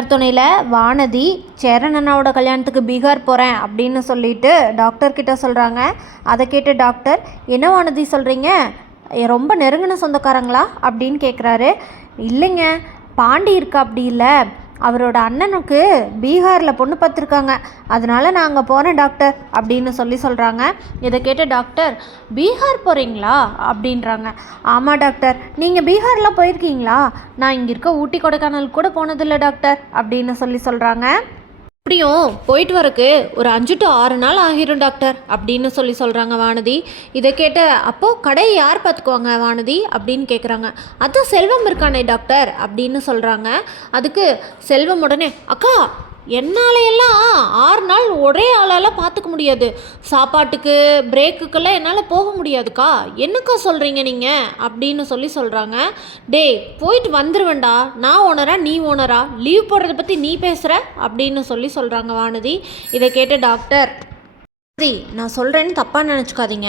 இன்னார் துணையில் வானதி சேரன் அண்ணாவோட கல்யாணத்துக்கு பீகார் போகிறேன் அப்படின்னு சொல்லிட்டு டாக்டர்கிட்ட சொல்கிறாங்க. அதை கேட்டு டாக்டர், என்ன வானதி சொல்கிறீங்க, ரொம்ப நெருங்கின சொந்தக்காரங்களா அப்படின்னு கேட்குறாரு. இல்லைங்க, பாண்டி இருக்கா அப்படி இல்லை, அவரோட அண்ணனுக்கு பீகாரில் பொண்ணு பார்த்துருக்காங்க, அதனால நான் அங்கே போகிறேன் டாக்டர் அப்படின்னு சொல்கிறாங்க. இதை கேட்ட டாக்டர், பீகார் போகிறீங்களா அப்படின்றாங்க. ஆமாம் டாக்டர், நீங்கள் பீகார்லாம் போயிருக்கீங்களா? நான் இங்கே இருக்க ஊட்டி கொடைக்கானல் கூட போனதில்லை டாக்டர் அப்படின்னு சொல்கிறாங்க. அப்படியும் போயிட்டு வரக்கு ஒரு 5 to 6 நாள் ஆகிரும் டாக்டர் அப்படின்னு சொல்கிறாங்க வானதி. இதை கேட்ட, அப்போது கடையை யார் பார்த்துக்குவாங்க வானதி அப்படின்னு கேட்குறாங்க. அதான் செல்வம் இருக்கானே டாக்டர் அப்படின்னு சொல்கிறாங்க. அதுக்கு செல்வம் உடனே, அக்கா என்னாலையெல்லாம் 6 நாள் ஒரே ஆளால் பார்த்துக்க முடியாது, சாப்பாட்டுக்கு பிரேக்குக்கெல்லாம் என்னால் போக முடியாதுக்கா, என்னக்கா சொல்கிறீங்க நீங்கள் அப்படின்னு சொல்கிறாங்க. டேய் போயிட்டு வந்துடுவேண்டா, நான் ஓனரா நீ ஓனரா, லீவ் போடுறதை பற்றி நீ பேசுகிற அப்படின்னு சொல்கிறாங்க வானதி. இதை கேட்ட டாக்டர், நான் சொல்கிறேன்னு தப்பாக நினச்சிக்காதீங்க,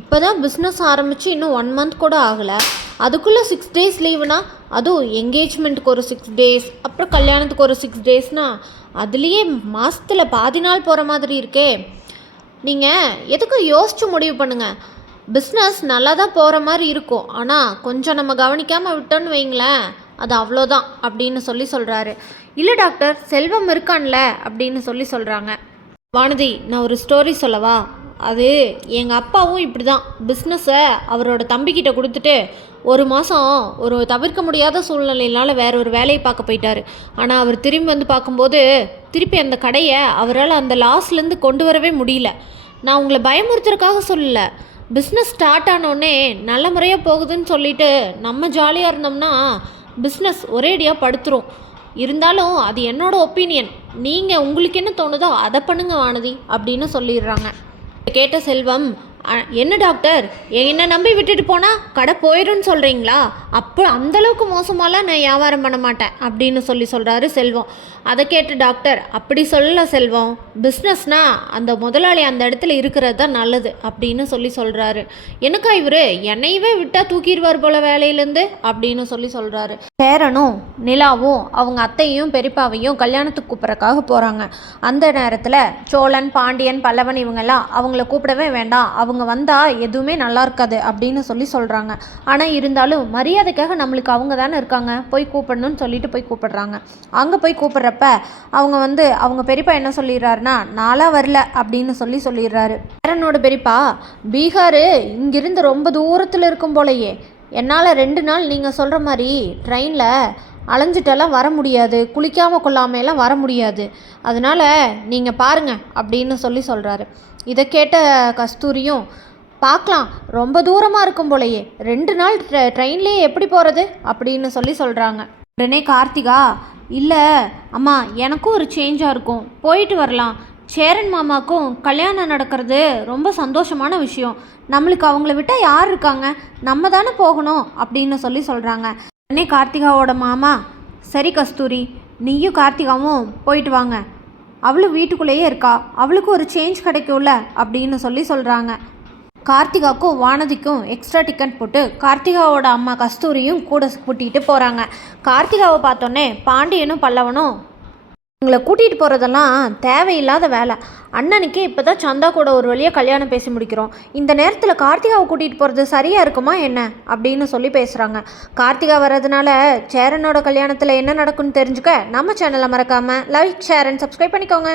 இப்போ தான் பிஸ்னஸ் ஆரம்பித்து இன்னும் 1 month கூட ஆகலை, அதுக்குள்ளே 6 days லீவுனா, அதுவும் என்கேஜ்மெண்ட்டுக்கு ஒரு 6 days, அப்புறம் கல்யாணத்துக்கு ஒரு 6 daysனா அதுலேயே மாதத்தில் பாதி நாள் போகிற மாதிரி இருக்கே. நீங்கள் எதுக்கும் யோசித்து முடிவு பண்ணுங்கள். பிஸ்னஸ் நல்லா தான் போகிற மாதிரி இருக்கும், ஆனால் கொஞ்சம் நம்ம கவனிக்காமல் விட்டோன்னு வைங்களேன், அது அவ்வளோதான் அப்படின்னு சொல்கிறாரு. இல்லை டாக்டர், செல்வம் இருக்கான்ல அப்படின்னு சொல்கிறாங்க. வானதி, நான் ஒரு ஸ்டோரி சொல்லவா? அது எங்கள் அப்பாவும் இப்படி தான் பிஸ்னஸை அவரோட தம்பிக்கிட்ட கொடுத்துட்டு 1 மாதம் ஒரு தவிர்க்க முடியாத சூழ்நிலையினால் வேற ஒரு வேலையை பார்க்க போயிட்டார். ஆனால் அவர் திரும்பி வந்து பார்க்கும்போது திருப்பி அந்த கடையை அவரால் அந்த லாஸ்லேருந்து கொண்டு வரவே முடியல. நான் உங்களை பயமுறுத்துறதுக்காக சொல்லலை, பிஸ்னஸ் ஸ்டார்ட் ஆனோடனே நல்ல முறையாக போகுதுன்னு சொல்லிட்டு நம்ம ஜாலியாக இருந்தோம்னா பிஸ்னஸ் ஒரேடியாக படுத்துரும். இருந்தாலும் அது என்னோட ஒப்பீனியன், நீங்கள் உங்களுக்கு என்ன தோணுதோ அதை பண்ணுங்க வானதி அப்படின்னு சொல்லிடுறாங்க. கேட்ட செல்வம், என்ன டாக்டர், என்னை நம்பி விட்டுட்டு போனால் கடை போயிடும்னு சொல்கிறீங்களா? அப்போ அந்தளவுக்கு மோசமாலாம் நான் வியாபாரம் பண்ண மாட்டேன் அப்படின்னு சொல்கிறாரு செல்வம். அதை கேட்ட டாக்டர், அப்படி சொல்லல செல்வம், பிஸ்னஸ்னால் அந்த முதலாளி அந்த இடத்துல இருக்கிறது தான் நல்லது அப்படின்னு சொல்கிறாரு. எனக்கா இவர் என்னையவே விட்டால் தூக்கிடுவார் போல வேலையிலேருந்து அப்படின்னு சொல்கிறாரு. சேரனும் நிலாவும் அவங்க அத்தையும் பெரியப்பாவையும் கல்யாணத்துக்கு கூப்பிட்றக்காக போகிறாங்க. அந்த நேரத்தில் சோழன், பாண்டியன், பல்லவன் இவங்கெல்லாம் அவங்கள கூப்பிடவே வேண்டாம், அவங்க வந்தால் எதுவுமே நல்லா இருக்காது அப்படின்னு சொல்கிறாங்க. ஆனால் இருந்தாலும் மரியாதைக்காக நம்மளுக்கு அவங்க தானே இருக்காங்க, போய் கூப்பிடணும்னு சொல்லிட்டு போய் கூப்பிடுறாங்க. அங்கே போய் கூப்பிட்றப்ப அவங்க அவங்க பெரியப்பா என்ன சொல்லிடுறாருன்னா, நாளாக வரல அப்படின்னு சொல்லிடுறாரு. சேரனோட பெரியப்பா, பீகார் இங்கிருந்து ரொம்ப தூரத்தில் இருக்கும் போலையே, என்னால் 2 நாள் நீங்கள் சொல்கிற மாதிரி ட்ரெயினில் அலைஞ்சிட்டெல்லாம் வர முடியாது, குளிக்காமல் கொள்ளாமையெல்லாம் வர முடியாது, அதனால் நீங்கள் பாருங்கள் அப்படின்னு சொல்கிறாரு. இதை கேட்ட கஸ்தூரியும், பார்க்கலாம், ரொம்ப தூரமாக இருக்கும் போலையே, 2 நாள் ட்ரெயின்லேயே எப்படி போகிறது அப்படின்னு சொல்கிறாங்க. உடனே கார்த்திகா, இல்லை அம்மா, எனக்கும் ஒரு சேஞ்சாக இருக்கும், போயிட்டு வரலாம், சேரன் மாமாவுக்கும் கல்யாணம் நடக்கிறது ரொம்ப சந்தோஷமான விஷயம், நம்மளுக்கு அவங்கள விட்டால் யார் இருக்காங்க, நம்ம தானே போகணும் அப்படின்னு சொல்கிறாங்க. உடனே கார்த்திகாவோட மாமா, சரி கஸ்தூரி, நீயும் கார்த்திகாவும் போயிட்டு வாங்க, அவளும் வீட்டுக்குள்ளேயே இருக்கா, அவளுக்கும் ஒரு சேஞ்ச் கிடைக்கும்ல அப்படின்னு சொல்கிறாங்க. கார்த்திகாவுக்கும் வானதிக்கும் எக்ஸ்ட்ரா டிக்கெட் போட்டு கார்த்திகாவோட அம்மா கஸ்தூரியும் கூட கூட்டிகிட்டு போகிறாங்க. கார்த்திகாவை பார்த்தோன்னே பாண்டியனும் பல்லவனும், உங்களை கூட்டிகிட்டு போகிறதெல்லாம் தேவையில்லாத வேலை, அண்ணனுக்கே இப்போ தான் சந்தா கூட ஒரு வழியாக கல்யாணம் பேசி முடிக்கிறோம், இந்த நேரத்தில் கார்த்திகாவை கூட்டிகிட்டு போகிறது சரியாக இருக்குமா என்ன அப்படின்னு பேசுகிறாங்க. கார்த்திகா வர்றதுனால சேரனோட கல்யாணத்தில் என்ன நடக்கும்னு தெரிஞ்சுக்க நம்ம சேனலை மறக்காமல் லைக், ஷேர் அண்ட் சப்ஸ்கிரைப் பண்ணிக்கோங்க.